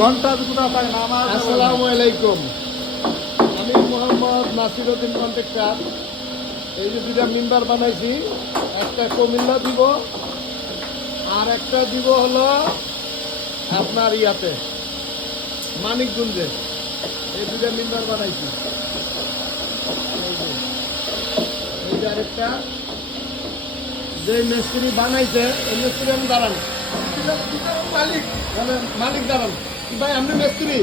ঘন্টা দুটো থাকে না আমার। আসসালামু আলাইকুম, আমি মোহাম্মদ নাসিরউদ্দিন কন্ট্রাক্টর। এই যে দুটা মেম্বার বানাইছি, একটা কুমিল্লা দিব আর একটা দিব হলো আপনার ইয়াতে মানিকগঞ্জে। এই দুটা মেম্বার বানাইছি। এই যে আরেকটা যে মিস্ত্রি বানাইছে এই মিস্ত্রি আমি দাঁড়ান, মালিক মালিক দাঁড়ান। ভাই আপনি মিস্ত্রি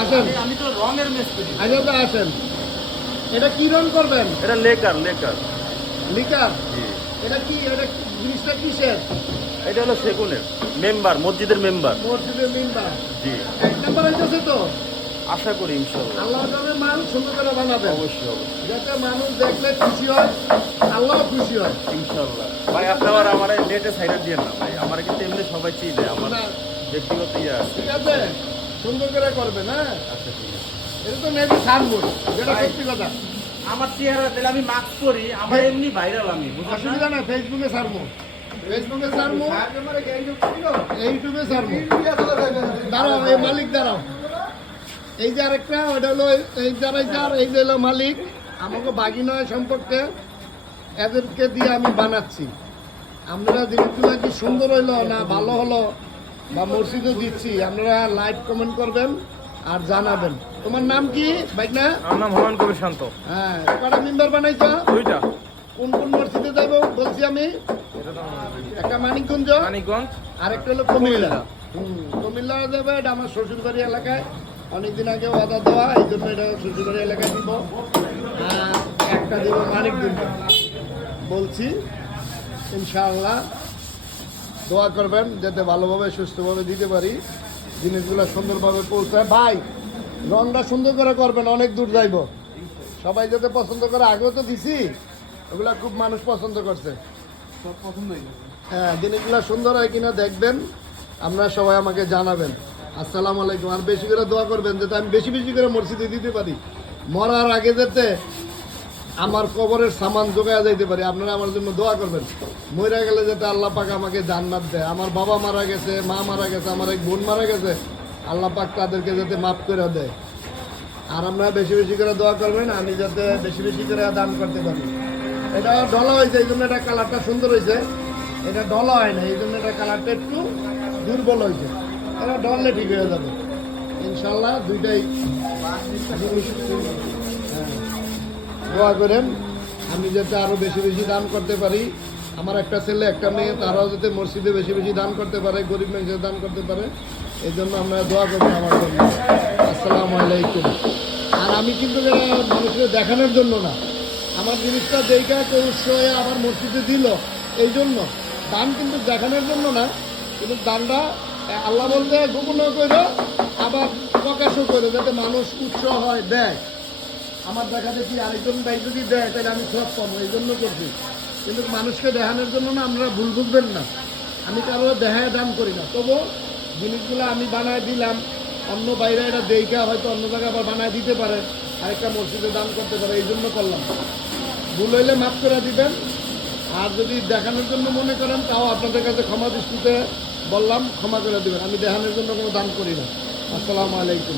আসেন, আমি তো রঙের মিস্ত্রি। আচ্ছা আসেন। এটা কি রং করবেন? এটা লেকার লেকার লিকার। এটা কি, এটা জিনিসটা কিসের? এটা হলো সেগুনের মেম্বার, মসজিদের মেম্বার। মসজিদের মেম্বার জি, এক নাম্বার হইতেছে তো। আশা করি ইনশাল্লাহ। আল্লাহ তাআলা মাল সুন্দর করে বানাবে, অবশ্যই অবশ্যই যাতে মানুষ দেখলে খুশি হয়, আল্লাহ খুশি হয়। ইনশাল্লাহ। ভাই আপনি আবার আমার নেটে সাইডে দিয়ে না ভাই, আমার কিন্তু এমনি সবাই চিনে, আমার না, ব্যক্তিগত ইয়ে আছে। ঠিক আছে, সুন্দর করে করবেন। হ্যাঁ, আচ্ছা ঠিক আছে। এটা তো নেবে ছাড়বো, যেটা ভাই, সত্যি কথা। আমার চেহারা দিলে আমি মাস্ক পরি, আমার এমনি ভাইরাল আমি, বুঝছেন অসুবিধা না? না, ফেসবুকে ছাড়বো, ফেসবুকে ছাড়বো, ইউটিউবে ছাড়বো। দাঁড়াও, এই মালিক দাঁড়াও। এই যে আরেকটা, ওটা হলো এই যারাই যার, এই যে হলো মালিক, আমাকে বাগি নয় সম্পর্কে, এদেরকে দিয়ে আমি বানাচ্ছি। আপনারা জিনিসগুলো কি সুন্দর হইলো না ভালো হলো বা মসজিদে দিচ্ছি, আপনারা লাইক কমেন্ট করবেন আর জানাবেন। তোমার নাম কি বাইক না? আমার নাম হুমায়ুন কবির শান্ত। হ্যাঁ, কটা মেম্বার বানাইছো? দুইটা, কোন কোন মসজিদে যাইব বলছি আমি? একটা মানিকগঞ্জ মানিকগঞ্জ আর একটা হলো কুমিল্লা। কুমিল্লা যাবে, এটা আমার শ্বশুরবাড়ি এলাকায়। অনেকদিন আগে অর্ডার দেওয়া, এই জন্য এটা শ্বশুরবাড়ি এলাকায় দিব। আর একটা দিব মানিকগঞ্জ বলছি। ইনশাআল্লাহ দোয়া করবেন যাতে ভালোভাবে সুস্থভাবে দিতে পারি, জিনিসগুলো সুন্দরভাবে পৌঁছায়। ভাই রংটা সুন্দর করে করবেন, অনেক দূর যাইব, সবাই যাতে পছন্দ করে। আগেও তো দিছি, ওগুলা খুব মানুষ পছন্দ করছে। সব পছন্দ হয়ে গেছে। হ্যাঁ, জিনিসগুলো সুন্দর হয় কিনা দেখবেন, আপনারা সবাই আমাকে জানাবেন। আসসালামু আলাইকুম। আর বেশি করে দোয়া করবেন যাতে আমি বেশি বেশি করে মসজিদে দিতে পারি, মরার আগে যাতে আমার কবরের সামান জোগায়া যাইতে পারি। আপনারা আমার জন্য দোয়া করবেন, মরে গেলে যাতে আল্লাহ পাক আমাকে জান্নাত দেয়। আমার বাবা মারা গেছে, মা মারা গেছে, আমার এক বোন মারা গেছে, আল্লাহ পাক তাদেরকে যাতে মাফ করে দেয়। আর আপনারা বেশি বেশি করে দোয়া করবেন, আমি যাতে বেশি বেশি করে দান করতে পারি। এটা ঢলা হয়েছে, এই জন্য এটা কালারটা সুন্দর হয়েছে। এটা ঢলা হয় না, এই জন্য এটা কালারটা একটু দুর্বল হয়েছে। এটা ঢললে ঠিক হয়ে যাবে ইনশাল্লাহ। দুইটাই জিনিস। হ্যাঁ, দোয়া করেন আমি যাতে আরও বেশি বেশি দান করতে পারি। আমার একটা ছেলে একটা মেয়ে, তারাও যাতে মসজিদে বেশি বেশি দান করতে পারে, গরিব মানুষের দান করতে পারে। এই জন্য আপনারা দোয়া করবেন আমার জন্য। আসসালামু আলাইকুম। আর আমি কিন্তু মানুষকে দেখানোর জন্য না, আমার জিনিসটা দেখা উৎসাহ হয়ে আবার মসজিদে দিল, এই জন্য। দান কিন্তু দেখানোর জন্য না, কিন্তু দানটা আল্লাহ বলতে গোপন করে আবার প্রকাশও করে, যাতে মানুষ উৎসাহ হয়, দেয়। আমার দেখা দেখি আরেকজন ভাই যদি দেয় তাহলে আমি সব পাবো, এই জন্য করছি। কিন্তু মানুষকে দেখানোর জন্য না, আপনারা ভুল বুঝবেন না, আমি কারো দেখায় দান করি না। তবু জিনিসগুলো আমি বানায় দিলাম, অন্য বাইরে এটা দেখা হয়তো অন্য জায়গায় আবার বানায় দিতে পারে, আরেকটা মসজিদে দান করতে পারে, এই জন্য করলাম। ভুল হইলে মাফ করে দিবেন। আর যদি দেখানোর জন্য মনে করেন, তাও আপনাদের কাছে ক্ষমা দৃষ্টিতে বললাম, ক্ষমা করে দিবেন। আমি দেখানোর জন্য কোনো দান করি না। আসসালামু আলাইকুম।